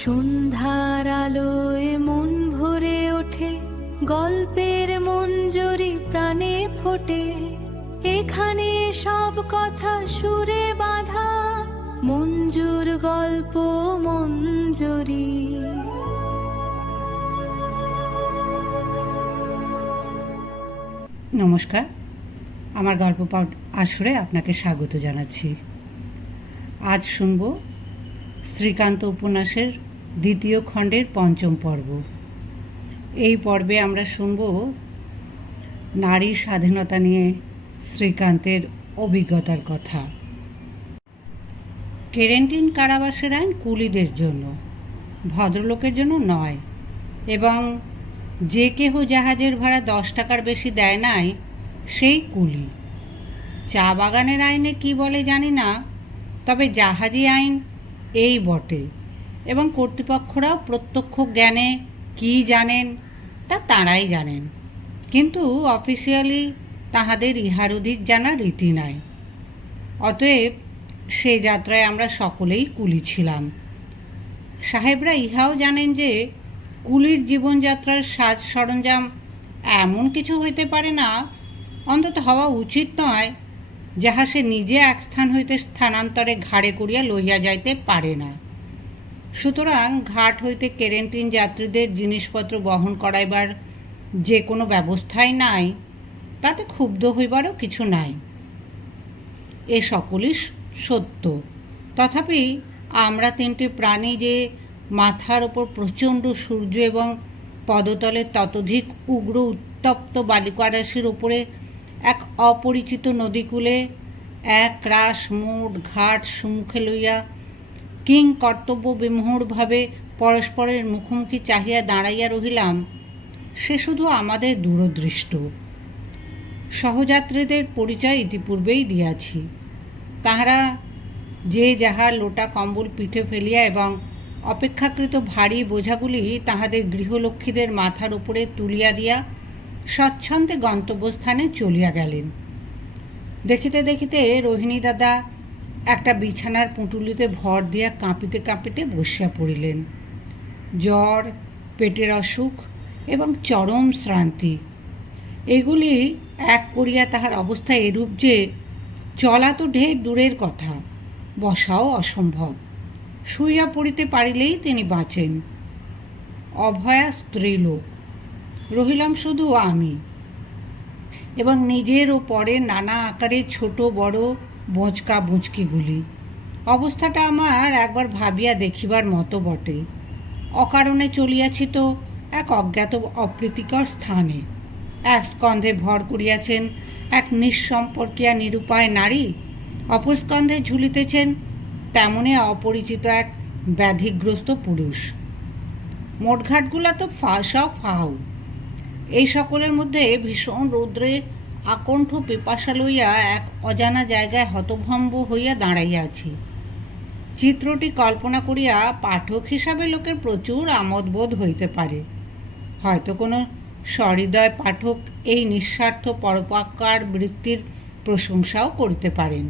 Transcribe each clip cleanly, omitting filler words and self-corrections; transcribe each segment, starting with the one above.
সন্ধ্যার আলোয় মন ভরে ওঠে, গল্পের মঞ্জরি প্রাণে ফোটে। এখানে সব কথা সুরে বাঁধা, মঞ্জুর গল্প মঞ্জরি। নমস্কার, আমার গল্প পাঠ আসরে আপনাকে স্বাগত জানাচ্ছি। আজ শুনব শ্রীকান্ত উপন্যাসের দ্বিতীয় খণ্ডের পঞ্চম পর্ব। এই পর্বে আমরা শুনব নারী স্বাধীনতা নিয়ে শ্রীকান্তের অভিজ্ঞতার কথা। কেরেন্টিন কারাবাসের আইন কুলিদের জন্য, ভদ্রলোকের জন্য নয়, এবং যে কেহ জাহাজের ভাড়া 10 টাকার বেশি দেয় নাই সেই কুলি। চা বাগানের আইনে কি বলে জানি না, তবে জাহাজি আইন এই বটে, এবং কর্তৃপক্ষরাও প্রত্যক্ষ জ্ঞানে কি জানেন তা তাঁরাই জানেন, কিন্তু অফিসিয়ালি তাহাদের ইহার অধিক জানা রীতি নাই। অতএব সে যাত্রায় আমরা সকলেই কুলি ছিলাম। সাহেবরা ইহাও জানেন যে কুলির জীবনযাত্রার সাজ সরঞ্জাম এমন কিছু হইতে পারে না, অন্তত হওয়া উচিত নয়, যাহা সে নিজে এক স্থান হইতে স্থানান্তরে ঘাড়ে করিয়া লইয়া যাইতে পারে না। সুতরাং ঘাট হইতে কেরেন্টিন যাত্রীদের জিনিসপত্র বহন করাইবার যে কোনো ব্যবস্থাই নাই, তাতে ক্ষুব্ধ হইবারও কিছু নাই। এ সকলই সত্য। তথাপি আমরা তিনটি প্রাণী যে মাথার ওপর প্রচণ্ড সূর্য এবং পদতলে ততোধিক উগ্র উত্তপ্ত বালিকারাশির ওপরে এক অপরিচিত নদীকূলে এক রাস মোট ঘাট সম্মুখে লইয়া কিং কর্তব্য বিমূঢ়ভাবে পরস্পরের মুখোমুখি চাহিয়া দাঁড়াইয়া রহিলাম, সে শুধু আমাদের দূরদৃষ্ট। সহযাত্রীদের পরিচয় ইতিপূর্বেই দিয়াছি। তাহারা যে যাহার লোটা কম্বল পিঠে ফেলিয়া এবং অপেক্ষাকৃত ভারী বোঝাগুলি তাহাদের গৃহলক্ষ্মীদের মাথার উপরে তুলিয়া দিয়া স্বচ্ছন্দে গন্তব্যস্থানে চলিয়া গেলেন। দেখিতে দেখিতে রোহিণী দাদা একটা বিছানার পুঁটুলিতে ভর দিয়া কাঁপিতে কাঁপিতে বসিয়া পড়িলেন। জ্বর, পেটের অসুখ এবং চরম শ্রান্তি, এগুলি এক করিয়া তাহার অবস্থা এরূপ যে চলা তো ঢের দূরের কথা, বসাও অসম্ভব। শুইয়া পড়িতে পারিলেই তিনি বাঁচেন। অভয়া স্ত্রীলোক, রহিলাম শুধু আমি, এবং নিজের ও পরের নানা আকারে ছোট বড় বোঁচকা বুঁচকিগুলি। অবস্থাটা আমার একবার ভাবিয়া দেখিবার মতো বটে। অকারণে চলিয়াছি তো এক অজ্ঞাত অপ্রীতিকর স্থানে। এক স্কন্ধে ভর করিয়াছেন এক নিঃসম্পর্কিয়া নিরুপায় নারী, অপর স্কন্ধে ঝুলিতেছেন তেমনি অপরিচিত এক ব্যাধিগ্রস্ত পুরুষ। মোটঘাটগুলা তো সব ফাউ। এই সকলের মধ্যে ভীষণ রৌদ্রে আকণ্ঠ পিপাসা লইয়া এক অজানা জায়গায় হতভম্ব হইয়া দাঁড়াইয়া আছি। চিত্রটি কল্পনা করিয়া পাঠক হিসাবে লোকের প্রচুর আমোদবোধ হইতে পারে। হয়তো কোনো সহৃদয় পাঠক এই নিঃস্বার্থ পরোপকার বৃত্তির প্রশংসাও করিতে পারেন,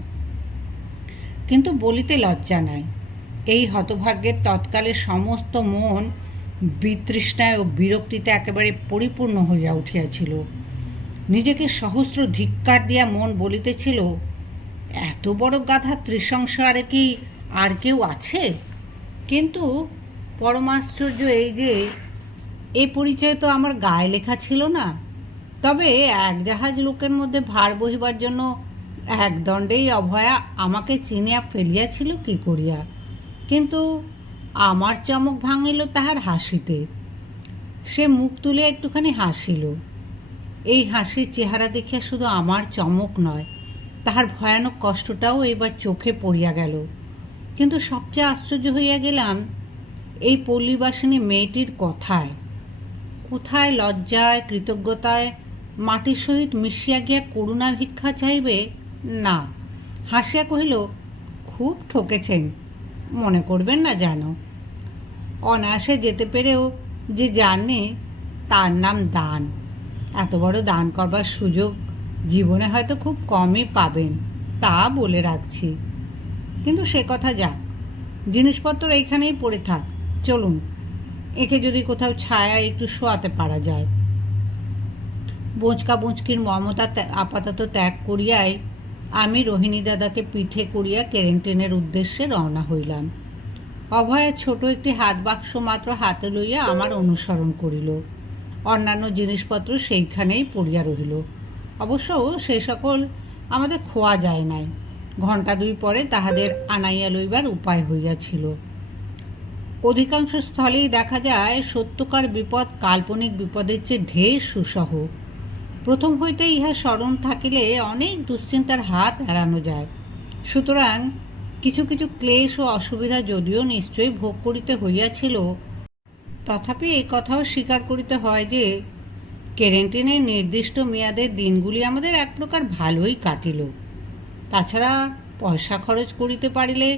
কিন্তু বলিতে লজ্জা নাই। এই হতভাগ্যের তৎকালে সমস্ত মন বিতৃষ্ণায় ও বিরক্তিতে একেবারে পরিপূর্ণ হইয়া উঠিয়াছিল। নিজেকে সহস্র ধিক্কার দিয়া মন বলিতেছিল, এত বড় গাধা ত্রিসংসারে কি আর কেউ আছে? কিন্তু পরমাশ্চর্য এই যে এই পরিচয় তো আমার গায়ে লেখা ছিল না। তবে এক জাহাজ লোকের মধ্যে ভার বহিবার জন্য একদণ্ডেই অভয়া আমাকে চিনিয়া ফেলিয়াছিল কি করিয়া। কিন্তু আমার চমক ভাঙিল তাহার হাসিতে। সে মুখ তুলে একটুখানি হাসিল। এই হাসির চেহারা দেখিয়া শুধু আমার চমক নয়, তাহার ভয়ানক কষ্টটাও এবার চোখে পড়িয়া গেল। কিন্তু সবচেয়ে আশ্চর্য হইয়া গেলাম এই পল্লীবাসিনী মেয়েটির কথায়। কোথায় লজ্জায় কৃতজ্ঞতায় মাটির সহিত মিশিয়া গিয়া করুণা ভিক্ষা চাইবে? না, হাসিয়া কহিল, খুব ঠকেছেন, মনে করবেন না যেন। অনায়াসে যেতে পেরেও যে জানে তার নাম দান। এত বড় দান করবার সুযোগ জীবনে হয়তো খুব কমই পাবেন, তা বলে রাখছি। কিন্তু সে কথা যাক, জিনিসপত্র এইখানেই পড়ে থাক, চলুন, একে যদি কোথাও ছায়ায় একটু শোয়াতে পারা যায়। বোঁচকা বোঁচকির মমতা আপাতত ত্যাগ করিয়াই আমি রোহিণী দাদাকে পিঠে করিয়া ক্যারেন্টিনের উদ্দেশ্যে রওনা হইলাম। অভয়া ছোট একটি হাত বাক্স মাত্র হাতে লইয়া আমার অনুসরণ করিল। অন্যান্য জিনিসপত্র সেইখানেই পড়িয়া রহিল। অবশ্য সে সকল আমাদের খোয়া যায় নাই। ঘণ্টা দুই পরে তাহাদের আনাইয়া লইবার উপায় হইয়াছিল। অধিকাংশ স্থলেই দেখা যায় সত্যকার বিপদ কাল্পনিক বিপদের চেয়ে ঢের সুসহ। প্রথম হইতে ইহা স্মরণ থাকিলে অনেক দুশ্চিন্তার হাত এড়ানো যায়। সুতরাং কিছু কিছু ক্লেশ ও অসুবিধা যদিও নিশ্চয়ই ভোগ করিতে হইয়াছিল, তথাপি এই কথাও স্বীকার করিতে হয় যে ক্যারেন্টিনের নির্দিষ্ট মেয়াদের দিনগুলি আমাদের এক প্রকার ভালোই কাটিল। তাছাড়া পয়সা খরচ করিতে পারিলে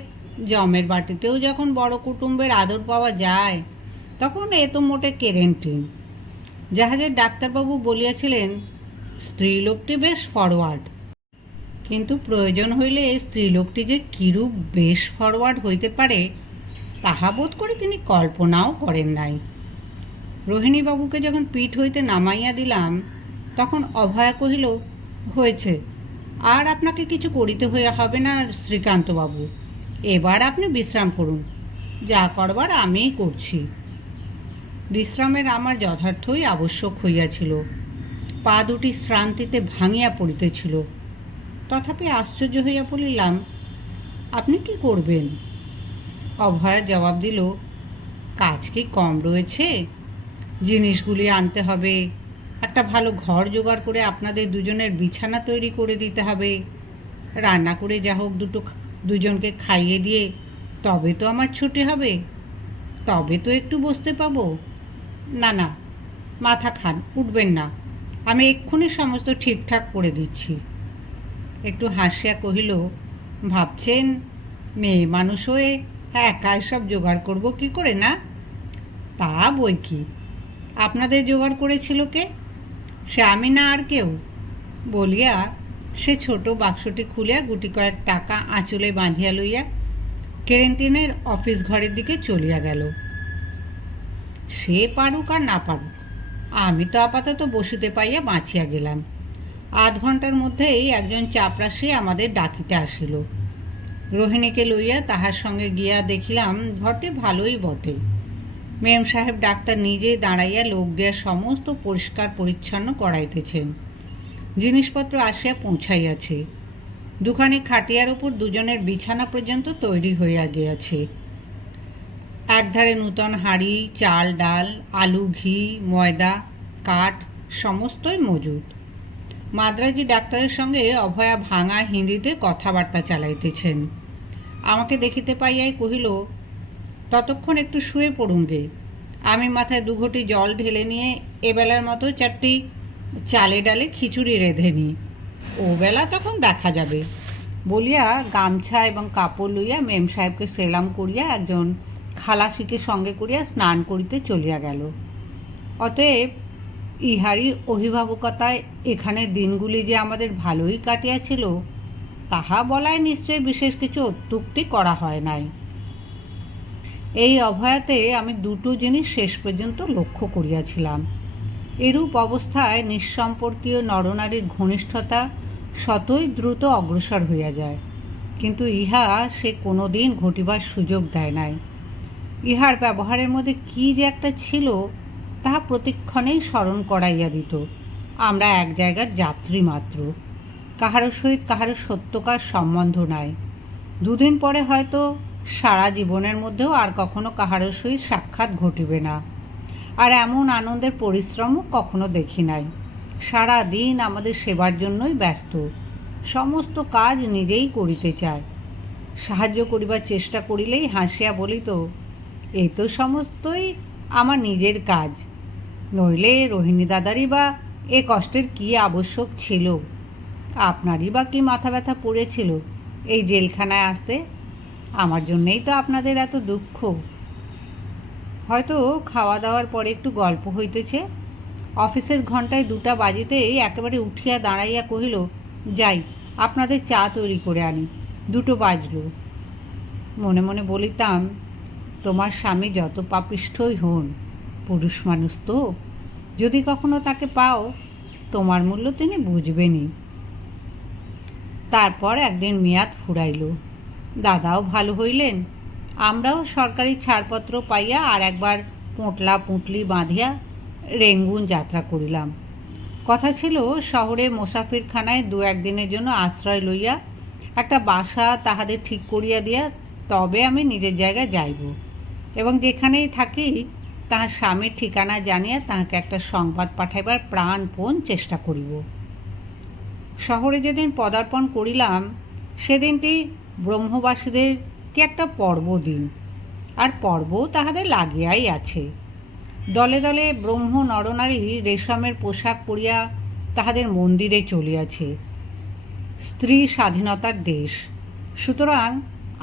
জমের বাটিতেও যখন বড় কুটুম্বের আদর পাওয়া যায়, তখন এ তো মোটে ক্যারেন্টিন। জাহাজের ডাক্তারবাবু বলিয়াছিলেন, স্ত্রীলোকটি বেশ ফরওয়ার্ড। কিন্তু প্রয়োজন হইলে স্ত্রীলোকটি যে কিরূপ বেশ ফরওয়ার্ড হইতে পারে তাহা বোধ করে তিনি কল্পনাও করেন নাই। রোহিণীবাবুকে যখন পিঠ হইতে নামাইয়া দিলাম, তখন অভয়া কহিল, হয়েছে, আর আপনাকে কিছু করিতে হইয়া হবে না শ্রীকান্তবাবু। এবার আপনি বিশ্রাম করুন, যা করবার আমিই করছি। বিশ্রামের আমার যথার্থই আবশ্যক হইয়াছিল। পা দুটি শ্রান্তিতে ভাঙিয়া পড়িতেছিল। তথাপি আশ্চর্য হইয়া পড়িলাম, আপনি কি করবেন? অভয়া জবাব দিল, কাজ কি কম রয়েছে? জিনিসগুলি আনতে হবে, একটা ভালো ঘর জোগাড় করে আপনাদের দুজনের বিছানা তৈরি করে দিতে হবে, রান্না করে যা হোক দুজনকে খাইয়ে দিয়ে তবে তো আমার ছুটি হবে, তবে তো একটু বসতে পাবো। না না, মাথা খান, উঠবেন না, আমি এক্ষুনি সমস্ত ঠিকঠাক করে দিচ্ছি। একটু হাসিয়া কহিল, ভাবছেন মেয়ে মানুষ হয়ে একাই সব জোগাড় করব কি করে? না, তা বই কি, আপনাদের জোগাড় করেছিল কে? সে আমি না আর কেউ। বলিয়া সে ছোট বাক্সটি খুলিয়া গুটি কয়েক টাকা আঁচলে বাঁধিয়া লইয়া ক্যারেন্টিনের অফিস ঘরের দিকে চলিয়া গেল। সে পারুক আর না পারুক, আমি তো আপাতত বসিতে পাইয়া বাঁচিয়া গেলাম। আধ ঘন্টার মধ্যেই একজন চাপরাশি আমাদের ডাকিতে আসিল। রোহিণীকে লইয়া তাহার সঙ্গে গিয়া দেখিলাম ঘরটি ভালোই বটে। মেম সাহেব ডাক্তার নিজে দাঁড়াইয়া লোক দিয়া সমস্ত পরিষ্কার পরিচ্ছন্ন করাইতেছেন। জিনিসপত্র আসিয়া পৌঁছাইয়াছে। দুখানি খাটিয়ার উপর দুজনের বিছানা পর্যন্ত তৈরি হইয়া গিয়াছে। একধারে নূতন হাঁড়ি, চাল ডাল, আলু, ঘি, ময়দা, কাঠ সমস্তই মজুদ। মাদ্রাজি ডাক্তারের সঙ্গে অভয়া ভাঙা হিন্দিতে কথাবার্তা চালাইতেছেন। আমাকে দেখিতে পাইয়াই কহিল, ততক্ষণ একটু শুয়ে পড়ুন গে, আমি মাথায় দুঘটি জল ঢেলে নিয়ে এবেলার মতো চারটি চালে ডালে খিচুড়ি রেঁধে নিই, ও বেলা তখন দেখা যাবে। বলিয়া গামছা এবং কাপড় লইয়া মেম সাহেবকে সেলাম করিয়া একজন খালাসিকে সঙ্গে করিয়া স্নান করিতে চলিয়া গেল। অতএব ইহারই অভিভাবকতায় এখানে দিনগুলি যে আমাদের ভালোই কাটিয়াছিল তাহা বলায় নিশ্চয় বিশেষ কিছু অত্যুক্তি করা হয় নাই। এই অভয়াতে আমি দুটো জিনিস শেষ পর্যন্ত লক্ষ্য করিয়াছিলাম। এরূপ অবস্থায় নিঃসম্পর্কীয় নরনারীর ঘনিষ্ঠতা শতই দ্রুত অগ্রসর হইয়া যায়, কিন্তু ইহা সে কোনো দিন ঘটিবার সুযোগ দেয় নাই। ইহার ব্যবহারের মধ্যে কী যে একটা ছিল তাহা প্রতিক্ষণেই স্মরণ করাইয়া দিত। আমরা এক জায়গার যাত্রী মাত্র, কাহারও সহিত কাহারও সত্যকার সম্বন্ধ নাই। দুদিন পরে হয়তো সারা জীবনের মধ্যেও আর কখনো কাহারও সহিত সাক্ষাৎ ঘটিবে না। আর এমন আনন্দের পরিশ্রমও কখনো দেখি নাই। সারা দিন আমাদের সেবার জন্যই ব্যস্ত, সমস্ত কাজ নিজেই করিতে চায়। সাহায্য করিবার চেষ্টা করিলেই হাসিয়া বলিত, এই তো সমস্তই আমার নিজের কাজ, নইলে রোহিণী দাদারই বা এ কষ্টের কী আবশ্যক ছিল? আপনারই বা কী মাথা ব্যথা পড়েছিল এই জেলখানায় আসতে? আমার জন্যেই তো আপনাদের এত দুঃখ। হয়তো খাওয়া দাওয়ার পরে একটু গল্প হইতেছে। অফিসের ঘন্টায় 2টা বাজিতেই একেবারে উঠিয়া দাঁড়াইয়া কহিল, যাই আপনাদের চা তৈরি করে আনি, 2টো বাজল। মনে মনে বলিতাম, তোমার স্বামী যত পাপিষ্ঠই হন, পুরুষ মানুষ তো, যদি কখনো তাকে পাও, তোমার মূল্য তিনি বুঝবেনই। তারপর একদিন মেয়াদ ফুরাইল, দাদাও ভালো হইলেন, আমরাও সরকারি ছাড়পত্র পাইয়া আর একবার পোঁটলা পুঁটলি বাঁধিয়া রেঙ্গুন যাত্রা করিলাম। কথা ছিল শহরে মোসাফিরখানায় 2-1 দিনের জন্য আশ্রয় লইয়া একটা বাসা তাহাদের ঠিক করিয়া দিয়া তবে আমি নিজের জায়গায় যাইব, এবং যেখানেই থাকি তাহার স্বামীর ঠিকানা জানিয়া তাহাকে একটা সংবাদ পাঠাইবার প্রাণপণ চেষ্টা করিব। শহরে যেদিন পদার্পণ করিলাম সেদিনটি ব্রহ্মবাসীদের কি একটা পর্বদিন, আর পর্বও তাহাদের লাগিয়াই আছে। দলে দলে ব্রহ্ম নরনারী রেশমের পোশাক পরিয়া তাহাদের মন্দিরে চলিয়াছে। স্ত্রী স্বাধীনতার দেশ, সুতরাং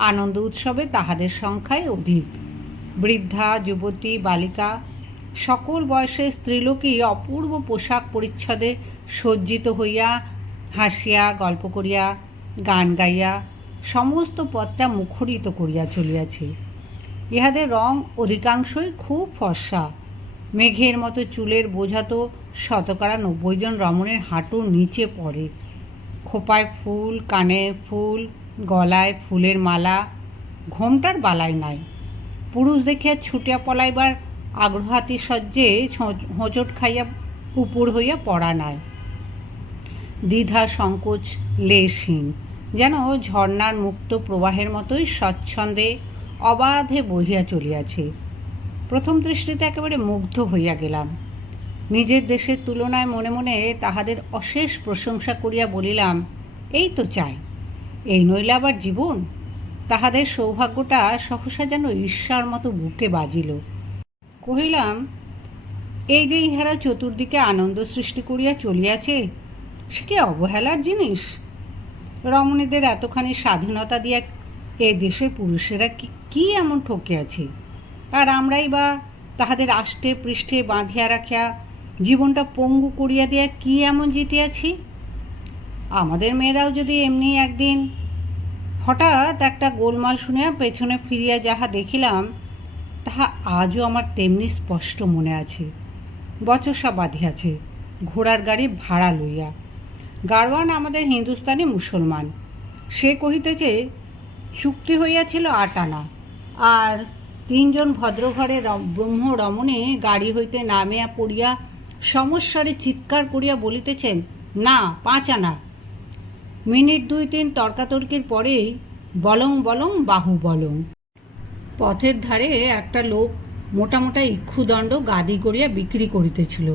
আনন্দ উৎসবে তাহাদের সংখ্যাই অধিক। বৃদ্ধা, যুবতী, বালিকা, সকল বয়সের স্ত্রীলোকই অপূর্ব পোশাক পরিচ্ছদে সজ্জিত হইয়া হাসিয়া, গল্প করিয়া, গান গাইয়া সমস্ত পথটা মুখরিত করিয়া চলিয়াছে। ইহাদের রং অধিকাংশই খুব ফর্সা। মেঘের মতো চুলের বোঝা তো 90 জন রমণের হাঁটুর নিচে পড়ে। খোপায় ফুল, কানে ফুল, গলায় ফুলের মালা, ঘোমটার বালাই নাই। পুরুষ দেখিয়া ছুটিয়া পলাইবার আগ্রহাতিশয্যে হোঁচট খাইয়া উপুর হইয়া পড়া নাই। দ্বিধা সংকোচ লেশহীন, যেন ঝর্ণার মুক্ত প্রবাহের মতোই স্বচ্ছন্দে অবাধে বহিয়া চলিয়াছে। প্রথম দৃষ্টিতে একেবারে মুগ্ধ হইয়া গেলাম। নিজের দেশের তুলনায় মনে মনে তাহাদের অশেষ প্রশংসা করিয়া বলিলাম, এই তো চাই, এই নইলে আবার জীবন। তাহাদের সৌভাগ্যটা সহসা যেন ঈর্ষার মতো বুকে বাজিল। কহিলাম, এই যে ইহারা চতুর্দিকে আনন্দ সৃষ্টি করিয়া চলিয়াছে, সে কি অবহেলার জিনিস? রমণীদের এতখানি স্বাধীনতা দিয়া এ দেশের পুরুষেরা কি এমন ঠকিয়াছে, আর আমরাই বা তাহাদের আষ্টে পৃষ্ঠে বাঁধিয়া রাখিয়া জীবনটা পঙ্গু করিয়া দিয়া কি এমন জিতিয়াছি? আমাদের মেয়েরাও যদি এমনি একদিন। হঠাৎ একটা গোলমাল শুনিয়া পেছনে ফিরিয়া যাহা দেখিলাম তাহা আজও আমার তেমনি স্পষ্ট মনে আছে। বচসা বাঁধিয়াছে ঘোড়ার গাড়ি ভাড়া লইয়া। গাড়োয়ান আমাদের হিন্দুস্তানি মুসলমান। সে কহিতেছে চুক্তি হইয়াছিল 8 আনা, আর 3 জন ভদ্রঘরে ব্রহ্ম রমণে গাড়ি হইতে নামিয়া পড়িয়া সমস্যারে চিৎকার করিয়া বলিতেছেন, না 5 আনা। মিনিট 2-3 তর্কাতর্কির পরেই বলং বলং বাহু বলং। পথের ধারে একটা লোক মোটা মোটা ইক্ষুদণ্ড গাদি করিয়া বিক্রি করিতেছিল।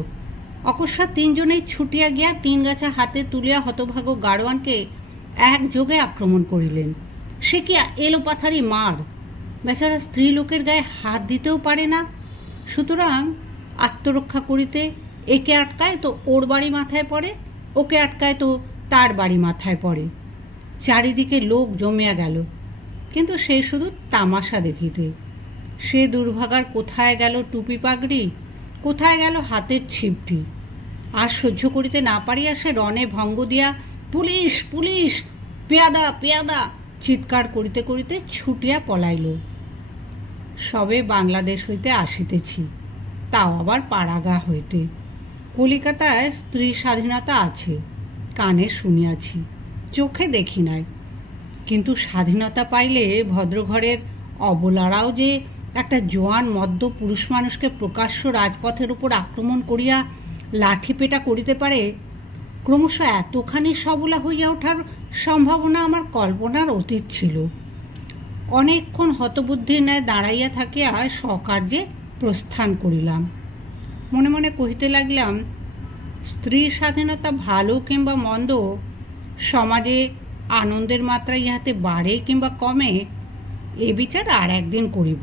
অকস্মাৎ 3 জনেই ছুটিয়া গিয়া 3 গাছা হাতে তুলিয়া হতভাগ্য গাড়োয়ানকে একযোগে আক্রমণ করিলেন। সে কি এলোপাথারি মার! বেচারা স্ত্রী লোকের গায়ে হাত দিতেও পারে না। সুতরাং আত্মরক্ষা করিতে একে আটকায় তো ওর বাড়ি মাথায় পড়ে, ওকে আটকায় তো তার বাড়ি মাথায় পড়ে। চারিদিকে লোক জমিয়া গেল, কিন্তু সে শুধু তামাশা দেখিতে। সে দুর্ভাগার কোথায় গেল টুপি পাগড়ি, কোথায় গেল হাতের ছিপটি। আর সহ্য করিতে না পারিয়া সে রণে ভঙ্গ দিয়া পুলিশ পুলিশ, পেয়াদা পেয়াদা চিৎকার করিতে করিতে ছুটিয়া পলাইল। সবে বাংলাদেশ হইতে আসিতেছি, তাও আবার পাড়াগা হইতে। কলিকাতায় স্ত্রী স্বাধীনতা আছে, কানে শুনিয়াছি, চোখে দেখি নাই। কিন্তু স্বাধীনতা পাইলে ভদ্রঘরের অবলারাও যে একটা জোয়ান মদ্য পুরুষ মানুষকে প্রকাশ্য রাজপথের উপর আক্রমণ করিয়া লাঠিপেটা করিতে পারে, ক্রমশ এতখানি সবলা হইয়া ওঠার সম্ভাবনা আমার কল্পনার অতীত ছিল। অনেকক্ষণ হতবুদ্ধির ন্যায় দাঁড়াইয়া থাকিয়া স্বকার্যে প্রস্থান করিলাম। মনে মনে কহিতে লাগিলাম, স্ত্রী স্বাধীনতা ভালো কিংবা মন্দ, সমাজে আনন্দের মাত্রা ইহাতে বাড়ে কিংবা কমে, এ বিচার আর একদিন করিব।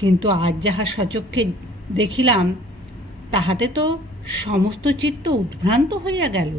কিন্তু আজ যাহা সচক্ষে দেখিলাম তাহাতে তো সমস্ত চিত্ত উদ্ভ্রান্ত হইয়া গেল।